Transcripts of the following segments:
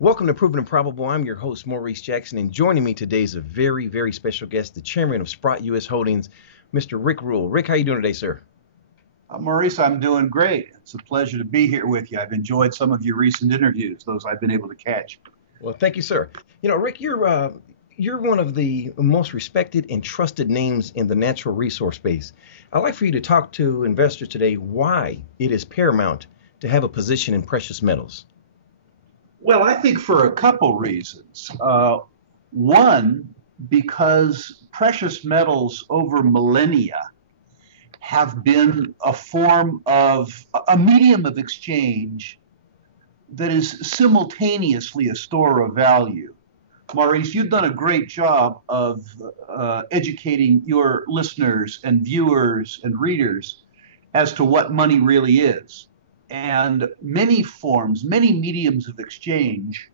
Welcome to Proven and Probable. I'm your host, Maurice Jackson, and joining me today is a very, very special guest, the Chairman of Sprott U.S. Holdings, Mr. Rick Rule. Rick, how are you doing today, sir? Maurice, I'm doing great. It's a pleasure to be here with you. I've enjoyed some of your recent interviews, those I've been able to catch. Well, thank you, sir. Rick, you're one of the most respected and trusted names in the natural resource space. I'd like for you to talk to investors today why it is paramount to have a position in precious metals. Well, I think for a couple reasons. One, because precious metals over millennia have been a medium of exchange that is simultaneously a store of value. Maurice, you've done a great job of educating your listeners and viewers and readers as to what money really is. And many forms, many mediums of exchange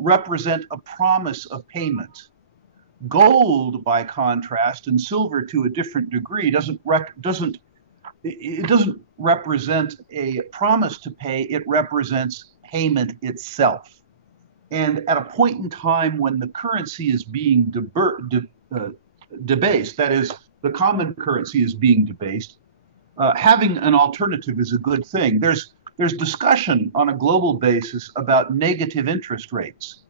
represent a promise of payment. Gold, by contrast, and silver to a different degree, doesn't represent a promise to pay. It represents payment itself. And at a point in time when the currency is being debased, that is, the common currency is being debased, having an alternative is a good thing. There's discussion on a global basis about negative interest rates.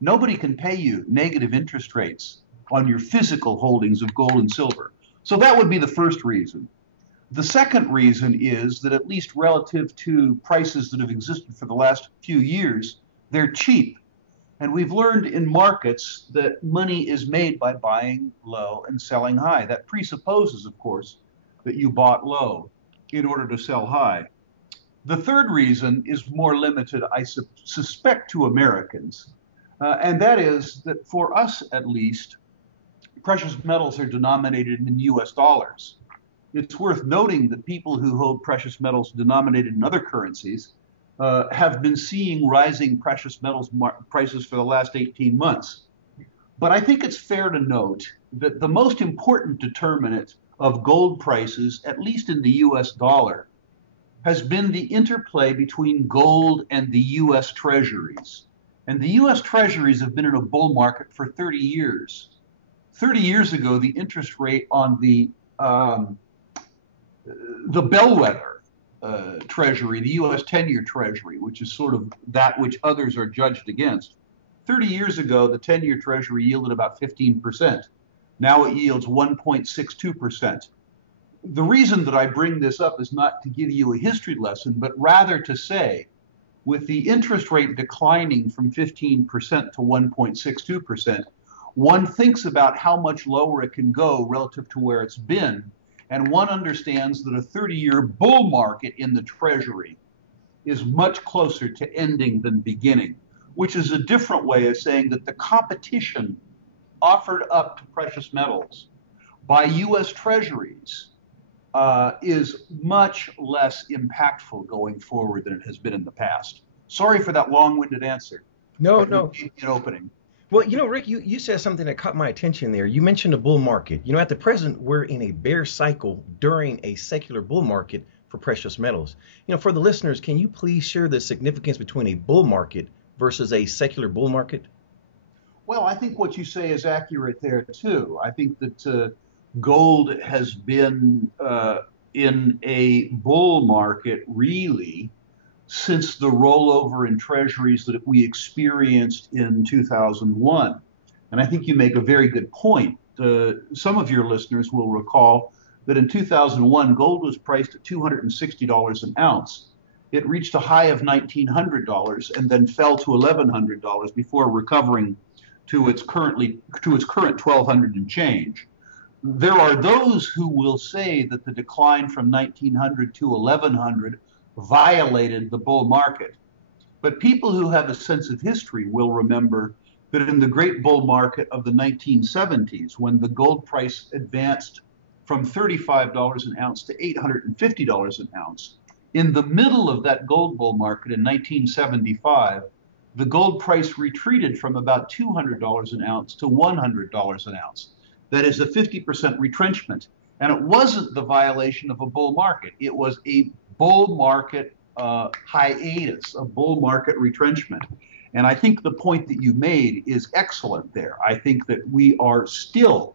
Nobody can pay you negative interest rates on your physical holdings of gold and silver. So that would be the first reason. The second reason is that, at least relative to prices that have existed for the last few years, they're cheap. And we've learned in markets that money is made by buying low and selling high. That presupposes, of course, that you bought low in order to sell high. The third reason is more limited, I suspect, to Americans, and that is that for us, at least, precious metals are denominated in US dollars. It's worth noting that people who hold precious metals denominated in other currencies have been seeing rising precious metals prices for the last 18 months. But I think it's fair to note that the most important determinant of gold prices, at least in the US dollar, has been the interplay between gold and the US treasuries. And the US treasuries have been in a bull market for 30 years. 30 years ago, the interest rate on the bellwether treasury, the US 10-year treasury, which is sort of that which others are judged against. 30 years ago, the 10-year treasury yielded about 15%. Now it yields 1.62%. The reason that I bring this up is not to give you a history lesson, but rather to say, with the interest rate declining from 15% to 1.62%, one thinks about how much lower it can go relative to where it's been, and one understands that a 30-year bull market in the Treasury is much closer to ending than beginning, which is a different way of saying that the competition offered up to precious metals by U.S. treasuries is much less impactful going forward than it has been in the past. Sorry for that long-winded answer. No. In opening. Well, Rick, you said something that caught my attention there. You mentioned a bull market. At the present, we're in a bear cycle during a secular bull market for precious metals. For the listeners, can you please share the significance between a bull market versus a secular bull market? Well, I think what you say is accurate there, too. I think that gold has been in a bull market, really, since the rollover in treasuries that we experienced in 2001. And I think you make a very good point. Some of your listeners will recall that in 2001, gold was priced at $260 an ounce. It reached a high of $1,900 and then fell to $1,100 before recovering to its current $1,200 and change. There are those who will say that the decline from 1900 to 1100 violated the bull market. But people who have a sense of history will remember that in the great bull market of the 1970s, when the gold price advanced from $35 an ounce to $850 an ounce, in the middle of that gold bull market in 1975, the gold price retreated from about $200 an ounce to $100 an ounce. That is a 50% retrenchment. And it wasn't the violation of a bull market. It was a bull market hiatus, a bull market retrenchment. And I think the point that you made is excellent there. I think that we are still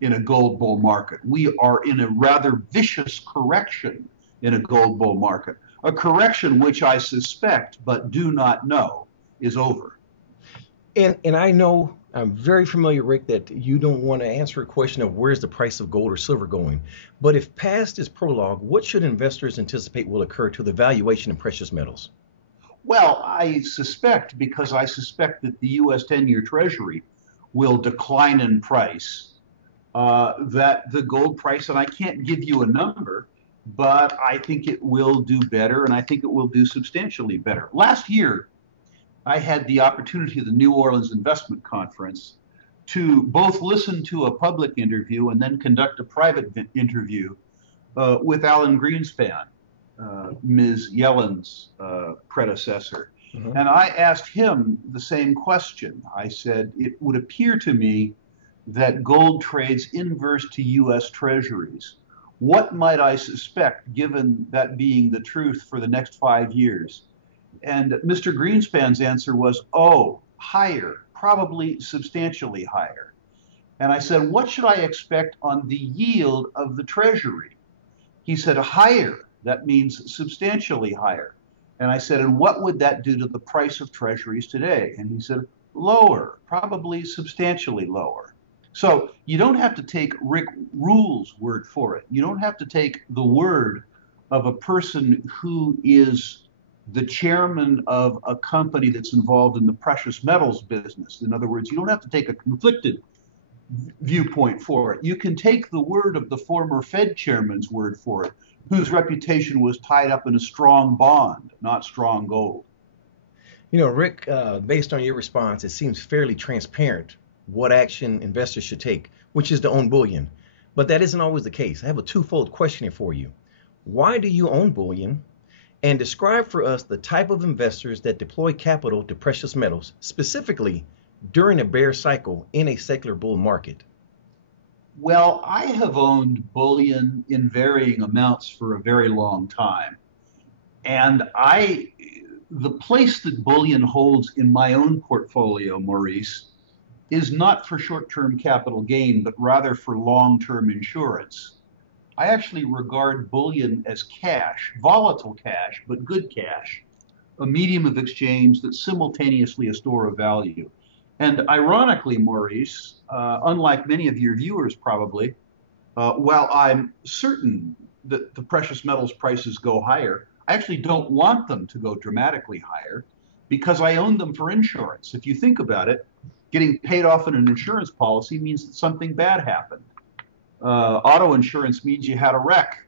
in a gold bull market. We are in a rather vicious correction in a gold bull market, a correction which I suspect but do not know is over. And I know I'm very familiar, Rick, that you don't want to answer a question of where's the price of gold or silver going. But if past is prologue, what should investors anticipate will occur to the valuation of precious metals? Well, I suspect, because I suspect that the U.S. 10-year Treasury will decline in price, that the gold price, and I can't give you a number, but I think it will do better, and I think it will do substantially better. Last year, I had the opportunity at the New Orleans Investment Conference to both listen to a public interview and then conduct a private interview with Alan Greenspan, Ms. Yellen's predecessor. Mhm. And I asked him the same question. I said, it would appear to me that gold trades inverse to U.S. Treasuries. What might I suspect, given that being the truth for the next 5 years? And Mr. Greenspan's answer was, oh, higher, probably substantially higher. And I said, what should I expect on the yield of the Treasury? He said, higher. That means substantially higher. And I said, and what would that do to the price of Treasuries today? And he said, lower, probably substantially lower. So you don't have to take Rick Rule's word for it. You don't have to take the word of a person who is the chairman of a company that's involved in the precious metals business. In other words, you don't have to take a conflicted viewpoint for it. You can take the word of the former Fed chairman's word for it, whose reputation was tied up in a strong bond, not strong gold. You know, Rick, based on your response, it seems fairly transparent what action investors should take, which is to own bullion. But that isn't always the case. I have a twofold question here for you. Why do you own bullion? And describe for us the type of investors that deploy capital to precious metals, specifically during a bear cycle in a secular bull market. Well, I have owned bullion in varying amounts for a very long time. And the place that bullion holds in my own portfolio, Maurice, is not for short-term capital gain, but rather for long-term insurance. I actually regard bullion as cash, volatile cash, but good cash, a medium of exchange that's simultaneously a store of value. And ironically, Maurice, unlike many of your viewers probably, while I'm certain that the precious metals prices go higher, I actually don't want them to go dramatically higher because I own them for insurance. If you think about it, getting paid off in an insurance policy means that something bad happened. Auto insurance means you had a wreck.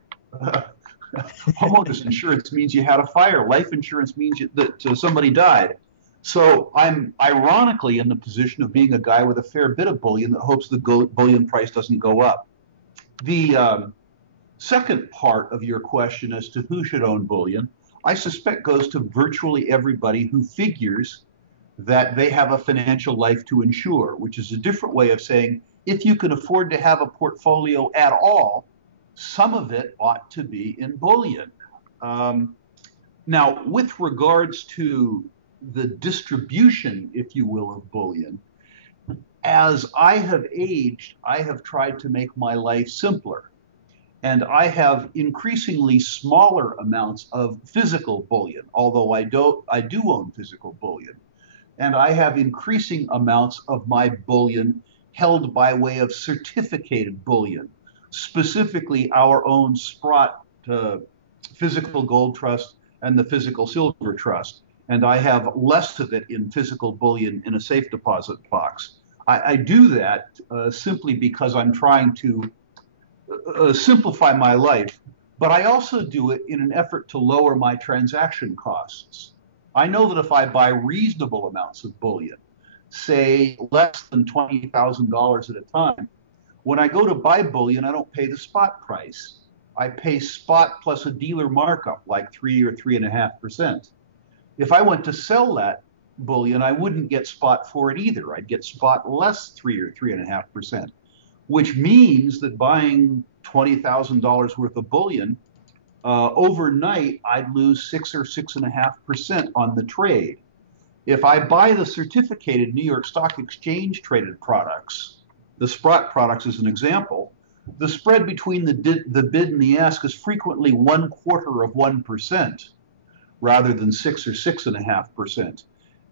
Homeowners insurance means you had a fire. Life insurance means that somebody died. So I'm ironically in the position of being a guy with a fair bit of bullion that hopes the bullion price doesn't go up. The second part of your question as to who should own bullion, I suspect goes to virtually everybody who figures that they have a financial life to insure, which is a different way of saying if you can afford to have a portfolio at all, some of it ought to be in bullion. Now, with regards to the distribution, if you will, of bullion, as I have aged, I have tried to make my life simpler. And I have increasingly smaller amounts of physical bullion, although I do own physical bullion. And I have increasing amounts of my bullion held by way of certificated bullion, specifically our own Sprott Physical Gold Trust and the Physical Silver Trust. And I have less of it in physical bullion in a safe deposit box. I do that simply because I'm trying to simplify my life, but I also do it in an effort to lower my transaction costs. I know that if I buy reasonable amounts of bullion, say less than $20,000 at a time, when I go to buy bullion, I don't pay the spot price. I pay spot plus a dealer markup, like 3 or 3.5%. If I went to sell that bullion, I wouldn't get spot for it either. I'd get spot less 3 or 3.5%, which means that buying $20,000 worth of bullion, overnight, I'd lose 6 or 6.5% on the trade. If I buy the certificated New York Stock Exchange traded products, the Sprott products as an example, the spread between the bid and the ask is frequently 1/4% rather than 6 or 6.5%.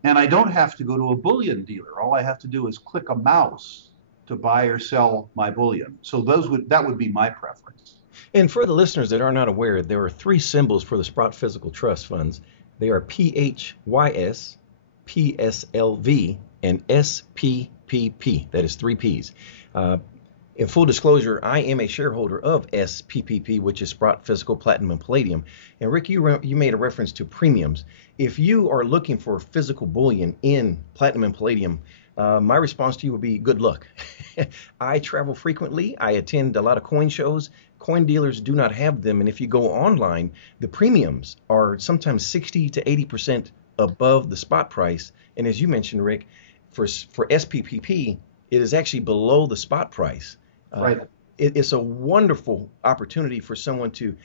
And I don't have to go to a bullion dealer. All I have to do is click a mouse to buy or sell my bullion. So that would be my preference. And for the listeners that are not aware, there are three symbols for the Sprott Physical Trust Funds. They are PHYS, PSLV, and SPPP. That is three Ps. In full disclosure, I am a shareholder of SPPP, which is Sprott Physical Platinum and Palladium. And Rick, you made a reference to premiums. If you are looking for physical bullion in platinum and palladium, my response to you would be good luck. I travel frequently. I attend a lot of coin shows. Coin dealers do not have them. And if you go online, the premiums are sometimes 60 to 80% above the spot price. And as you mentioned, Rick, for SPPP, it is actually below the spot price. Right. It's a wonderful opportunity for someone to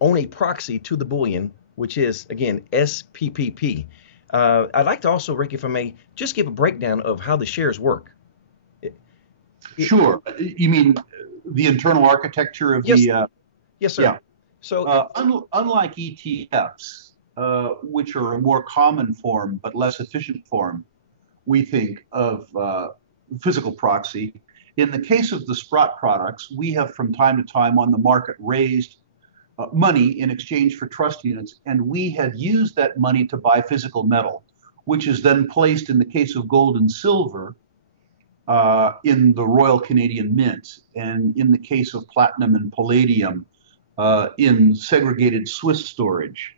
own a proxy to the bullion, which is, again, SPPP. I'd like to also, Rick, if I may, just give a breakdown of how the shares work. Sure. You mean the internal architecture of the... Yes, sir. Yeah. So, unlike ETFs, which are a more common form but less efficient form, we think, of physical proxy, in the case of the Sprott products, we have from time to time on the market raised money in exchange for trust units, and we have used that money to buy physical metal, which is then placed, in the case of gold and silver, in the Royal Canadian Mint, and in the case of platinum and palladium, in segregated Swiss storage.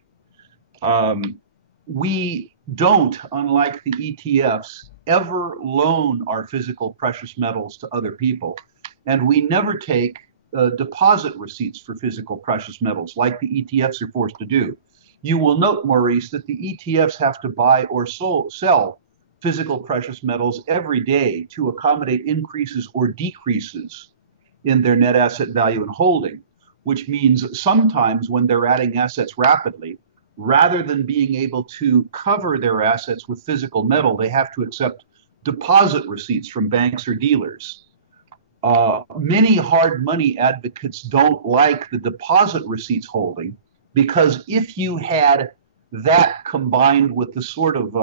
We don't, unlike the ETFs, ever loan our physical precious metals to other people, and we never take deposit receipts for physical precious metals like the ETFs are forced to do. You will note, Maurice, that the ETFs have to buy or sell physical precious metals every day to accommodate increases or decreases in their net asset value and holding, which means sometimes when they're adding assets rapidly, rather than being able to cover their assets with physical metal, they have to accept deposit receipts from banks or dealers. Many hard money advocates don't like the deposit receipts holding, because if you had that combined with the sort of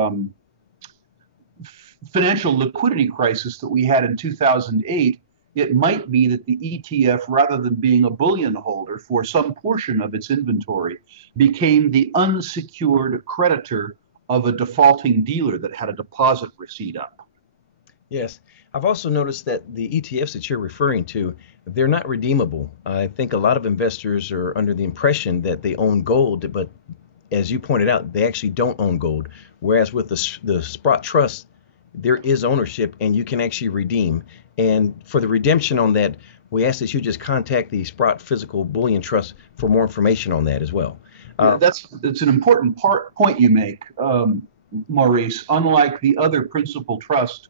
financial liquidity crisis that we had in 2008, it might be that the ETF, rather than being a bullion holder for some portion of its inventory, became the unsecured creditor of a defaulting dealer that had a deposit receipt up. Yes. I've also noticed that the ETFs that you're referring to, they're not redeemable. I think a lot of investors are under the impression that they own gold, but as you pointed out, they actually don't own gold. Whereas with the Sprott Trust, there is ownership and you can actually redeem. And for the redemption on that, we ask that you just contact the Sprott Physical Bullion Trust for more information on that as well. It's an important point you make, Maurice. Unlike the other principal trust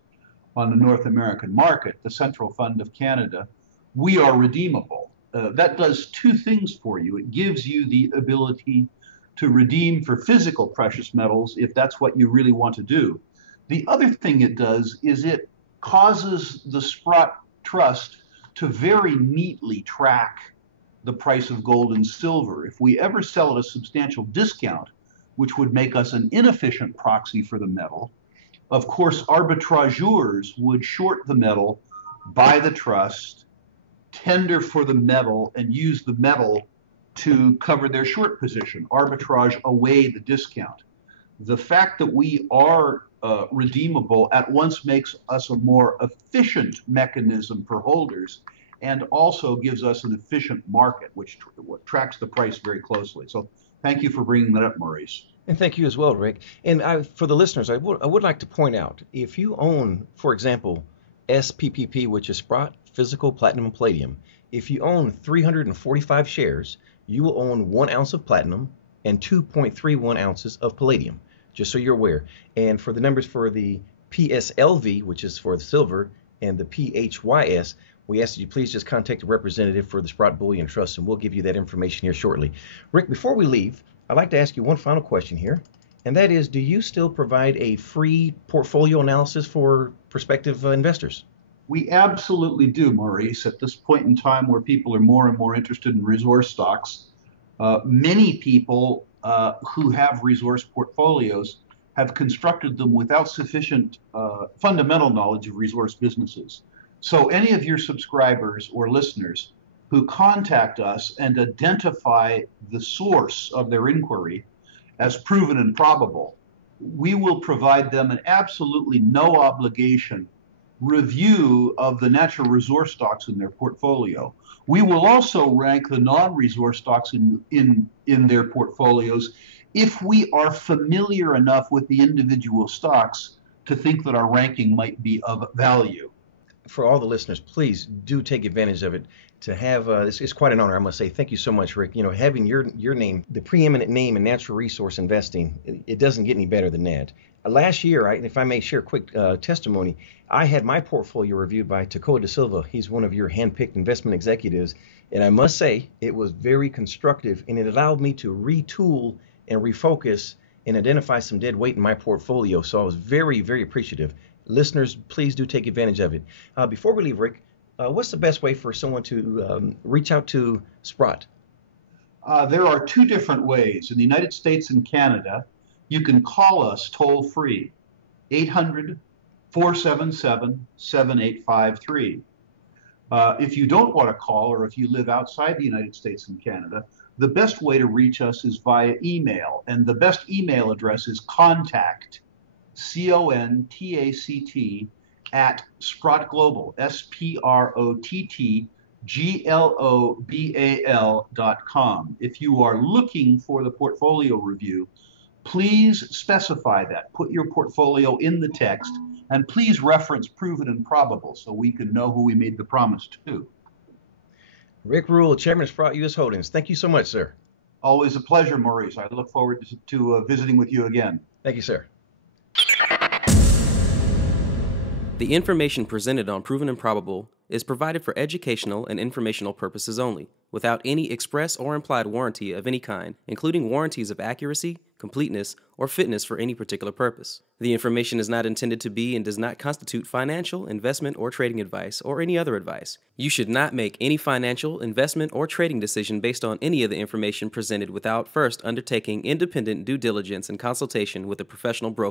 on the North American market, the Central Fund of Canada, we are redeemable. That does two things for you. It gives you the ability to redeem for physical precious metals if that's what you really want to do. The other thing it does is it causes the Sprott Trust to very neatly track the price of gold and silver. If we ever sell at a substantial discount, which would make us an inefficient proxy for the metal, of course, arbitrageurs would short the metal, buy the trust, tender for the metal, and use the metal to cover their short position, arbitrage away the discount. The fact that we are redeemable at once makes us a more efficient mechanism for holders and also gives us an efficient market, which tracks the price very closely. So thank you for bringing that up, Maurice. And thank you as well, Rick. And for the listeners, I would like to point out, if you own, for example, SPPP, which is Sprott Physical Platinum and Palladium, if you own 345 shares, you will own 1 ounce of platinum and 2.31 ounces of palladium, just so you're aware. And for the numbers for the PSLV, which is for the silver, and the PHYS, we ask that you please just contact a representative for the Sprott Bullion Trust, and we'll give you that information here shortly. Rick, before we leave, I'd like to ask you one final question here. And that is, do you still provide a free portfolio analysis for prospective investors? We absolutely do, Maurice. At this point in time where people are more and more interested in resource stocks, many people who have resource portfolios have constructed them without sufficient fundamental knowledge of resource businesses. So any of your subscribers or listeners who contact us and identify the source of their inquiry as proven and probable, we will provide them an absolutely no obligation review of the natural resource stocks in their portfolio. We will also rank the non-resource stocks in their portfolios if we are familiar enough with the individual stocks to think that our ranking might be of value. For all the listeners, please do take advantage of it. To have it's quite an honor, I must say. Thank you so much, Rick. You know, having your name, the preeminent name in natural resource investing, it doesn't get any better than that. Last year, if I may share a quick testimony, I had my portfolio reviewed by Takoa De Silva. He's one of your handpicked investment executives, and I must say it was very constructive, and it allowed me to retool and refocus and identify some dead weight in my portfolio. So I was very, very appreciative. Listeners, please do take advantage of it. Before we leave, Rick, what's the best way for someone to reach out to Sprott? There are two different ways. In the United States and Canada, you can call us toll free, 800-477-7853. If you don't want to call, or if you live outside the United States and Canada, the best way to reach us is via email. And the best email address is contact, CONTACT, at Sprott Global, SPROTTGLOBAL.com. If you are looking for the portfolio review, please specify that. Put your portfolio in the text, and please reference proven and probable so we can know who we made the promise to. Rick Rule, Chairman of Sprott U.S. Holdings. Thank you so much, sir. Always a pleasure, Maurice. I look forward to visiting with you again. Thank you, sir. The information presented on Proven and Probable is provided for educational and informational purposes only, without any express or implied warranty of any kind, including warranties of accuracy, completeness, or fitness for any particular purpose. The information is not intended to be and does not constitute financial, investment, or trading advice, or any other advice. You should not make any financial, investment, or trading decision based on any of the information presented without first undertaking independent due diligence and consultation with a professional broker.